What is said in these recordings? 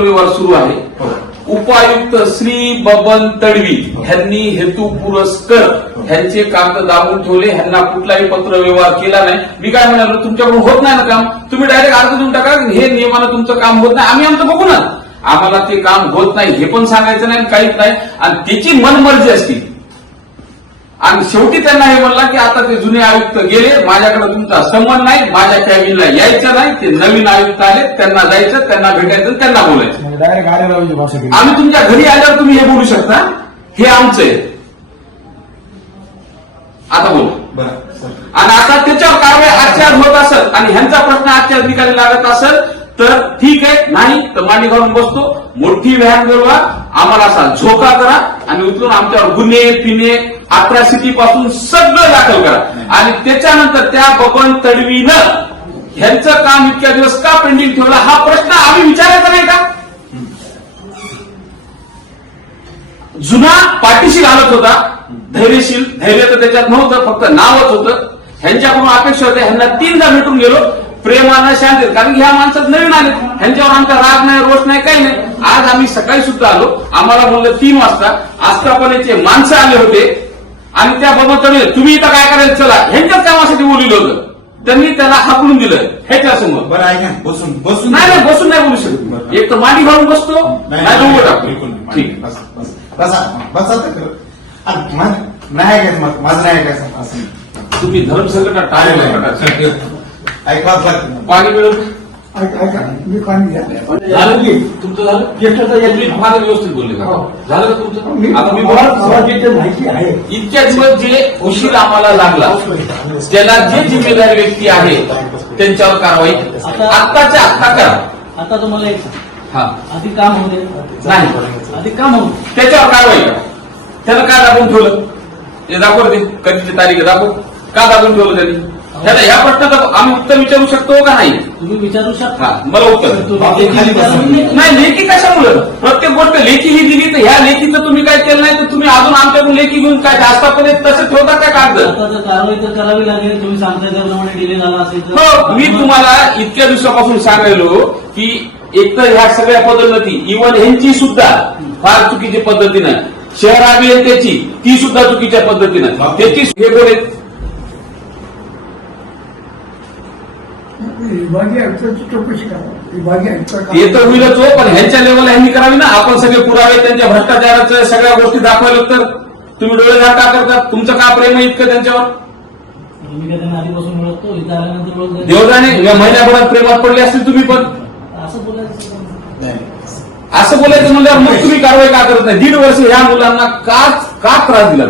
रविवार सुरू आहे. उपायुक्त श्री बबन तडवी ह्यांनी हेतू पुरस्कर ह्यांचे कागद दाबून ठेवले. ह्यांना कुठलाही पत्र व्यवहार केला नाही. मी काय म्हणालो तुमच्याकडून होत नाही ना काम? तुम्ही डायरेक्ट अर्ज देऊन टाका. हे नियमानं तुमचं काम होत नाही. आम्ही आमचं बघू ना. आम्हाला ते काम होत नाही. हे पण सांगायचं नाही काहीच नाही. आणि त्याची मनमर्जी असती. आणि शेवटी त्यांना हे म्हणला की आता ते जुने आयुक्त गेले माझ्याकडे तुमचा संबंध नाही माझ्या कॅबिनला यायचं नाही ते नवीन आयुक्त आले त्यांना जायचं त्यांना भेटायचं त्यांना बोलायचं. डायरेक्ट आम्ही तुमच्या घरी आल्यावर तुम्ही हे बोलू शकता? हे आमचं आहे. आता बोला. आणि आता त्याच्यावर कारवाई आजच्या आज होत असेल आणि ह्यांचा प्रश्न आजच्या आज निकाली लागत असेल तर ठीक आहे नाही तर मांडी घालून बसतो. मोठी व्यायाम बोलवा आम्हाला असा झोका करा आणि उचलून आमच्यावर गुन्हे पिणे अट्रॅसिटी पासून सगळं दाखल करा. आणि त्याच्यानंतर त्या बबन तडवीनं ह्यांचं काम इतक्या दिवस का पेंडिंग ठेवलं हा प्रश्न आम्ही विचारायचा नाही का? जुना पाठीशी घालत होता. धैर्यशील धैर्य तर त्याच्यात नव्हतं फक्त नावच होतं. ह्यांच्याकडून अपेक्षा होत्या ह्यांना तीनदा भेटून गेलो. प्रेमानं शांत कारण की ह्या माणसात नवीन आले ह्यांच्यावर आमचा राग नाही रोष नाही काही नाही. आज आम्ही सकाळी सुद्धा आलो. आम्हाला म्हणलं तीन वाजता आस्थापनेचे माणसं आले होते. आणि त्या बाबा तुम्ही इथं काय करायचं चला? ह्यांच्याच कामासाठी बोललेलं होतं. त्यांनी त्याला हाकलून दिलं ह्याच्या समोर बरं ऐका बसून बसून. नाही नाही बसून नाही बोलू शकत. एक तर मांडी घालून बसतो. नाही, उभं टाकतो. बस, बस. नाही माझं नाही ऐकायचं असं. तुम्ही धर्मसंकटात टाळले ऐकवाच लागतं पाणी मी पाणी घ्या. झालं की? तुमचं झालं? फार व्यवस्थित बोलले का? हो. झालं का तुमचं? आता मी मला जे माहिती आहे. इतक्या दिवस जे उशीर आम्हाला लागला त्याला जे जिम्मेदार व्यक्ती आहे त्यांच्यावर कारवाई आत्ताच्या आत्ता करा. आता तुम्हाला एक. हा. आधी काम होते नाही. आधी काम होते त्याच्यावर कारवाई करा. त्यानं काय दाबून ठेवलं? ते दाखव ते कधीची तारीख दाखव. का दाबून ठेवलं त्यांनी? त्याला या प्रश्नाचं आम्ही उत्तर विचारू शकतो का नाही? तुम्ही विचारू हा शकता मला उत्तर. नाही. नाही लेखी कशामुळं? प्रत्येक गोष्ट लेखी ही दिली तर ह्या लेखीचं तुम्ही काय केलं नाही तर तुम्ही अजून आमच्याकडून लेखी घेऊन काय आस्थापने तसं ठेवता काय कागद? कारवाई तर करावी लागेल. तुम्ही सांगताय त्याप्रमाणे डिले झाला असेल तर- हो मी तुम्हाला इतक्या दिवसापासून सांगायलो की एकतर ह्या सगळ्या पद्धती इव्हन ह्यांची सुद्धा फार चुकीची पद्धतीनं शहर अभियंत्याची ती सुद्धा चुकीच्या पद्धतीनं त्याची हे कोण आहेत? विभागीय आयुक्ताची चौकशी करा. विभागीय आयुक्त ते तर होईलच हो पण ह्यांच्या लेवलला ह्यांनी करावी ना. आपण सगळे पुरावे त्यांच्या भ्रष्टाचाराचं सगळ्या गोष्टी दाखवायला तर. तुम्ही डोळे का करतात? तुमचं का प्रेम आहे इतकं त्यांच्यावर? तुम्ही काय त्यांना आधीपासून ओळखतो इथं आल्यानंतर ओळख देवदाने या महिन्याभरात प्रेमात पडले असतील तुम्ही पण. असं बोलायचं नाही. असं बोलायचं म्हणल्यावर मग तुम्ही कारवाई का करत नाही? दीड वर्ष ह्या मुलांना का का त्रास दिला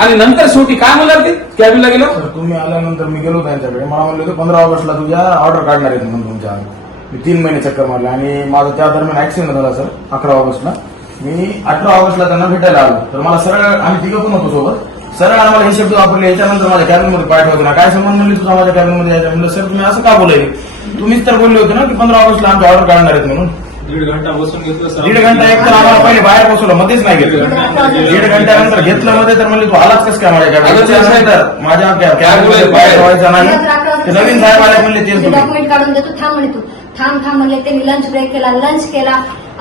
आणि नंतर शेवटी काय म्हणणार ते? कॅबिनला गेलो. तुम्ही आल्यानंतर मी गेलो त्यांच्याकडे. मला म्हणले होते पंधरा ऑगस्टला तुझ्या ऑर्डर काढणार आहेत म्हणून तुमच्या. मी तीन महिने चक्कर मारले आणि माझा त्या दरम्यान ऍक्सिडेंट झाला सर अकरा ऑगस्टला. मी अठरा ऑगस्टला त्यांना भेटायला आलो. तर मला सरळ आम्ही तिघं पण होतो सोबत. सरळ आम्हाला हे शब्द वापरले याच्यानंतर माझ्या कॅबिनमध्ये पाठवतो ना. काय संबंध म्हणले तुझा माझ्या कॅबिनमध्ये? यायचं म्हणलं सर तुम्ही असं का बोलाय तुम्हीच तर बोलले होते ना की पंधरा ऑगस्टला आमची ऑर्डर काढणार आहेत म्हणून. दीड घंटा बसून घेतलं सर दीड घंटा एक तर आम्हाला पहिले बाहेर बसवलं मध्येच नाही घेतलं. दीड घंट्यानंतर घेतलं मध्ये तर म्हणले तू आलाच कस काय माझ्या अगं, कॅबिनेट त्यानंतर माझ्या कॅबिनेट बाहेर ठेवायचा नाही. ते नवीन साहेब आले म्हणले तेच तुम्ही. डॉक्युमेंट काढून देतो थांब म्हणे तू. थांब थांब म्हणले त्यांनी लंच ब्रेक केला लंच केला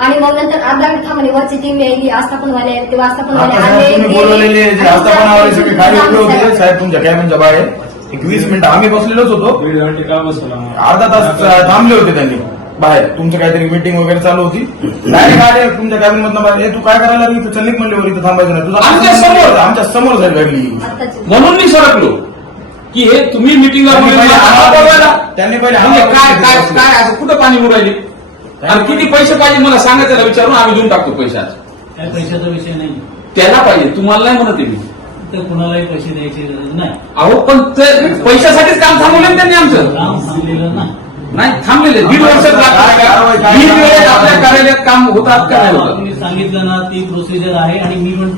आणि मग नंतर अर्धा मिनिट थांब म्हणे वरची टीम यायली आस्थापनवाले आहेत ते आस्थापनवाले आता आले, साहेब तुम्ही गेले. बोलवलेले जे आणि आस्थापनावाले सगळे खाली उभे होते साहेब. तुमच्या कॅबिनच्या बाहेर एक वीस मिनिटं आम्ही बसलेलोच होतो. दीड घंटे का बसवला? अर्धा तास थांबले होते त्यांनी. बाहेर. तुमचं काहीतरी मीटिंग वगैरे चालू होती. डायरेक्ट आले तुमच्या कॅबिन मधनं बाहेर. "ए, तू काय करायला लागली? इथं चल्लिक म्हणले वर इथं थांबायचं नाही. तुझा आमच्यासमोर. आमच्यासमोर साहेब घडली. म्हणून मी सरकलो. की हे तुम्ही मिटिंगला त्यांनी बोलवलं, पहिले आता आम्हाला- बोलवायला. त्यांनी पहिले म्हणजे आम्हाला काय काय बसले. काय असं कुठं पाणी मुरायले? आणि किती पैसे पाहिजे मला सांगायचं ना विचारून आम्ही देऊन टाकतो पैसे आज. काय पैशाचा विषय नाही. त्याला पाहिजे. तुम्हाला नाही म्हणत आहे मी. तर कुणालाही पैसे द्यायची गरज नाही. अहो पण ते पैशासाठीच काम थांबवलं ना त्यांनी आमचं. काम थांबलेलं नाही. नाही थांबलेले. दीड वर्षात लागतात. का? कारवाई काय- दीड वेळेत आपल्या कार्यालयात काम होतात का नाही होतात. तुम्ही सांगितलं ना ती प्रोसिजर आहे आणि मी म्हणते